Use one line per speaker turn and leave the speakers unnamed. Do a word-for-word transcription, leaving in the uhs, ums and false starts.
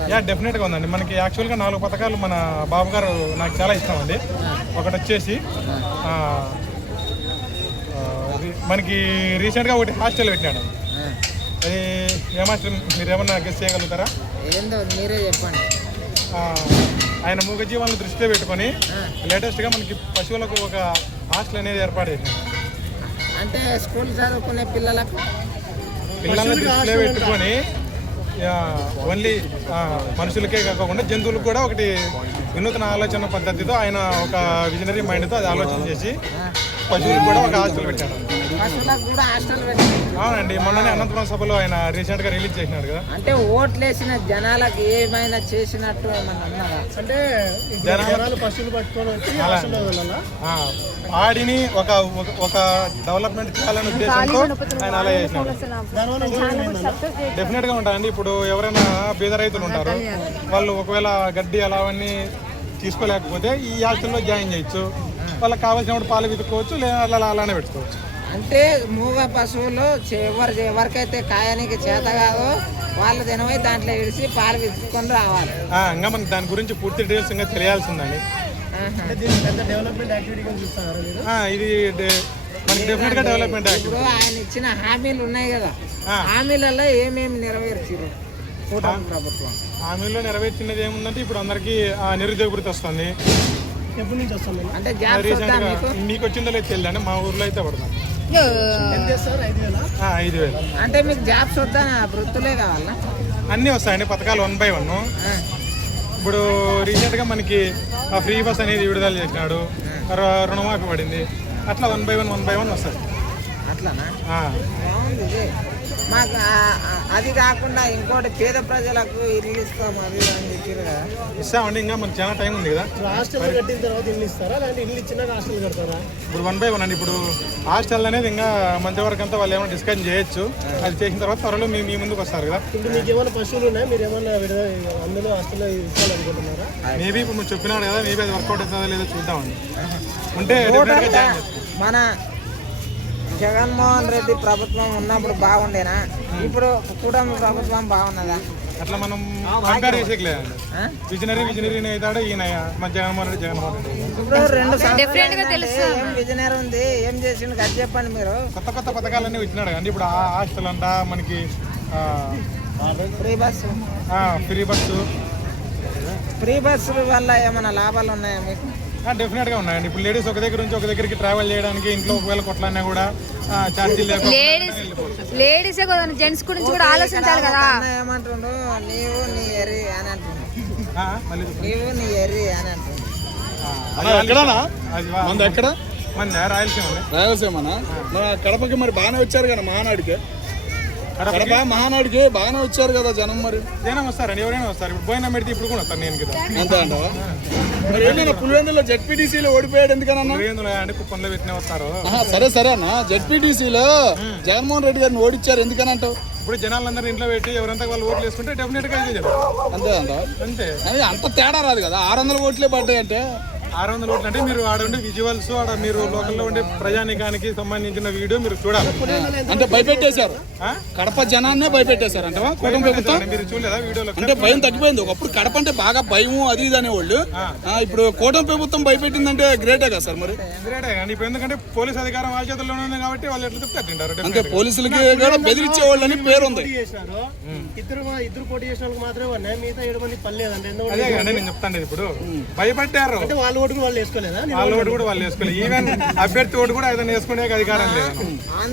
Yeah డెఫినెట్గా ఉందండి. మనకి యాక్చువల్గా నాలుగు పథకాలు మన బాబు గారు నాకు చాలా ఇష్టం అండి. ఒకటి వచ్చేసి ఆ, ఆ, రి- మనకి రీసెంట్గా ఒకటి హాస్టల్ పెట్టినాడు. అది ఏమాస్టర్ మీరు ఏమన్నా గెస్ట్ చేయగలుగుతారా?
ఏందో మీరే చెప్పండి.
ఆ, ఆయన మూగజీవాలను దృష్టిలో పెట్టుకొని లేటెస్ట్గా మనకి పశువులకు ఒక హాస్టల్ అనేది ఏర్పాటు చేసింది.
అంటే స్కూల్ చదువుకునే పిల్లలకు
పిల్లల్ని దృష్టిలో పెట్టుకొని ఓన్లీ మనుషులకే కాకుండా జంతువులకు కూడా ఒకటి వినూతన ఆలోచన పద్ధతితో ఆయన ఒక విజనరీ మైండ్తో అది ఆలోచన చేసి పశువులకు కూడా ఒక హాస్టల్ పెట్టాడు.
పశువులకు కూడా హాస్టల్ పెట్టారు.
అవునండి, మొన్ననే అనంతపురం సభలో ఆయన రీసెంట్గా రిలీజ్ చేసినాడు కదా.
అంటే ఓట్లేసిన జనాలకు ఏమైనా చేసినట్టు ఏమన్నా ఉన్నారా?
అంటే
జనాలు
పశువులు పట్టుకొని వచ్చి
అలా
హాస్టల్లో వెళ్ళాలా?
ఆ, ఆడిని ఒక ఒక- ఒక డెవలప్మెంట్ చేయాలనే ఉద్దేశంతో ఆయన అలా చేసినాడు.
దానివల్ల ఉపయోగం ఏంటన్నా?
డెఫినెట్గా ఉంటాయండి. ఇప్పుడు ఎవరైనా బీద రైతులు ఉంటారు, వాళ్ళు ఒకవేళ గడ్డి అలా అవన్నీ తీసుకోలేకపోతే ఈ హాస్టల్లో జాయిన్ చేయొచ్చు. వాళ్ళకి కావాల్సినప్పుడు పాలు వెతుక్కోవచ్చు, లేదా అలా అలానే పెట్టుకోవచ్చు.
అంటే మూగ పశువులు చే- ఎవరు ఎవరికైతే కాయానికి చేత కాదో వాళ్ళు తినవై దాంట్లో ఇడిసి పాలు విచ్చుకొని రావాలి.
ఆ, ఇంకా మనకి దాని గురించి పూర్తి డీటెయిల్స్ ఇంకా తెలియాల్సిందండి.
ఆహా.
అంటే దీన్ని పెద్ద డెవలప్మెంట్ యాక్టివిటీగా చూస్తున్నారు మీరు?
ఆ, ఇది డే- మనకి డెఫినెట్గా డెవలప్మెంట్ యాక్టివిటీ.
ఇప్పుడు ఆయన ఇచ్చిన హామీలు ఉన్నాయి కదా,
ఆ.
హామీలలో ఏమేమి నెరవేర్చారు కూటమి ప్రభుత్వం?
హామీలో నెరవేర్చినది ఏముందంటే ఇప్పుడు అందరికీ ఆ, నిరుద్యోగ భృతి వస్తుంది.
ఎప్పటి నుంచి వస్తాం మేము?
అంటే జాబ్స్ వద్దా
రీసెంట్గా
మీకు?
మీకు వచ్చిందో లేదు తెలియదండి, మా ఊర్లో అయితే పడతాం.
ఎంత చేస్తారు? ఐదు వేల
ఆ, ఐదు వేలు
అంటే మీకు జాబ్స్ వద్దా, వృత్తులే కావాలా?
అన్నీ వస్తాయండి పథకాలు వన్ బై వన్.
ఆ.
ఇప్పుడు రీసెంట్గా మనకి ఆ ఫ్రీ బస్ అనేది విడుదల చేసినాడు, రు- రుణమాఫీ పడింది. అట్లా one by one one by one వస్తుంది.
అట్లానా?
ఆ,
బాగుంది ఇది. మాకు ఆ- ఆ- అది కాకుండా ఇంకోటి పేద ప్రజలకు ఇల్లు ఇస్తాం అది ఇది అని చెప్పారు కదా.
ఇస్తామండి, ఇంకా మనకి చాలా టైం ఉంది కదా.
హాస్టల్ కట్టిన తర్వాత ఇల్లు ఇస్తారా, లేదంటే ఇల్లు ఇచ్చినాక హాస్టల్ కడతారా?
ఇప్పుడు వన్ బై వన్ అండి. ఇప్పుడు హాస్టల్ అనేది ఇంకా మంత్రివర్గ అంతా వాళ్ళు ఏమైనా డిస్కస్ చేయొచ్చు. అది చేసిన తర్వాత త్వరలో మీ మీ ముందుకు వస్తారు కదా.
ఇప్పుడు మీకు ఏమైనా పశువులు ఉన్నాయి, మీరు ఏమైనా విడుదల అందులో హాస్టల్లో ఇవ్వాలనుకుంటున్నారా?
మేబీ ఇప్పుడు మీరు చెప్పినాడు కదా, మేబీ అది వర్కౌట్ అవుతుందో లేదో చూద్దామండి. ఉంటే డెఫినెట్గా జాయిన్ చేస్తాం.
మన జగన్మోహన్ రెడ్డి ప్రభుత్వం ఉన్నప్పుడు బాగుండేనా, ఇప్పుడు కూటమి ప్రభుత్వం బాగున్నదా?
అట్లా మనం కంపేర్ చేసేకి లేదండి.
ఆ?
విజనరీ విజనరీని అవుతాడు ఈయన మన జగన్మోహన్ రెడ్డి జగన్మోహన్ రెడ్డి.
ఇప్పుడు రెండు సంవత్సరాలు ఏం విజనరీ ఉంది, ఏం చేసిండు అది చెప్పండి మీరు.
కొత్త కొత్త పథకాలన్నీ వచ్చినాడు కదండి. ఇప్పుడు ఆ హాస్టల్ అంట మనకి ఆ,
ఫ్రీ బస్సు
ఆ, ఫ్రీ బస్సు
ఫ్రీ బస్సు వల్ల ఏమైనా లాభాలు ఉన్నాయా మీకు?
డెఫినెట్గా ఉన్నాయండి. ఇప్పుడు లేడీస్ ఒక దగ్గర నుంచి ఒక దగ్గరికి ట్రావెల్ చేయడానికి ఇంట్లో ఒకవేళ కొట్లాడినా కూడా ఛార్జీలు లేకుండా
లేడీస్ లేడీసే కదా, జెంట్స్ గురించి కూడా ఆలోచించాలి కదా.
అన్న ఏమంటుండు, నీవు నీ ఎర్రి అని అంటుండు,
ఆ, మళ్ళీ చెప్పండి.
నీవు నీ ఎర్రి అని అంటుండు.
ఆ, అది వాళ్ళు-
ఎక్కడనా
అది వా-
మంది ఎక్కడ
మన రాయలసీమ అండి.
రాయలసీమనా? మన కడపకి మరి బాగానే వచ్చారు కదా మహానాడికి.
కడపకి
కడప మహానాడికి బాగానే వచ్చారు కదా జనం. మరి
జనం వస్తారండి, ఎవరైనా వస్తారు. ఇప్పుడు పోయినా పెడితే ఇప్పుడు కూడా వస్తాను నేను కదా.
అంతే అంటావా? మరి ఏంటన్నా పులివెందులో జెడ్పీటీసీలో ఓడిపోయాడు ఎందుకనన్నా?
ఏందులో అంటే కుప్పంలో పెట్టిన వస్తారు.
ఆహా, సరే సరే అన్న, జెడ్పీటీసీలో జగన్మోహన్ రెడ్డి గారిని ఓడిచ్చారు ఎందుకనంటావు?
ఇప్పుడు జనాలందరూ ఇంట్లో పెట్టి ఎవరంతా వాళ్ళు ఓట్లు వేసుకుంటే డెఫినెట్గా ఇదే జరుగుతుంది.
అంతే అంటావా?
అంతే.
అది అంత తేడా రాదు కదా, ఆరు వందల ఓట్లే పడ్డాయి అంటే.
ఆరు వందల ఓట్లు అంటే మీరు ఆడ ఉండే విజువల్స్, ఆడ మీరు లోకల్లో ఉండే ప్రజానికానికి సంబంధించిన వీడియో మీరు చూడాలి.
అంటే భయపెట్టేశారు,
ఆ?
కడప జనాన్నే భయపెట్టేశారు అంటవా కూటమి ప్రభుత్వం?
మీరు చూడలేదా వీడియోలో?
అంటే భయం తగ్గిపోయింది. ఒకప్పుడు కడప అంటే బాగా భయము అది ఇది అనేవాళ్ళు. ఆ, ఇప్పుడు కూటమి ప్రభుత్వం భయపెట్టిందంటే గ్రేటే కదా సార్. మరి
గ్రేటే కానీ ఇప్పుడు ఎందుకంటే పోలీస్ అధికారం వాళ్ళ చేతుల్లోనే ఉంది కాబట్టి వాళ్ళు ఎట్లా చెప్తే తింటారు.
అంటే పోలీసులకి కూడా బెదిరించే వాళ్ళని పేరు ఉంది.
పోటీ చేసినారు, ఇద్దరు ఇద్దరు పోటీ చేసిన వాళ్ళకి మాత్రమే ఉన్నాయి, మిగతా ఏడు మంది పర్లేదంటే ఎందుకు?
అదే కానీ నేను చెప్తాను ఇప్పుడు భయపడ్డారు.
అంటే వాళ్ళ ఓటు కూడా వాళ్ళు వేసుకోలేదా?
వాళ్ళ ఓటు కూడా వాళ్ళు వేసుకోలేదు. ఈవెన్ అభ్యర్థి ఓటు కూడా ఏదైనా వేసుకునే అధికారం లేదు.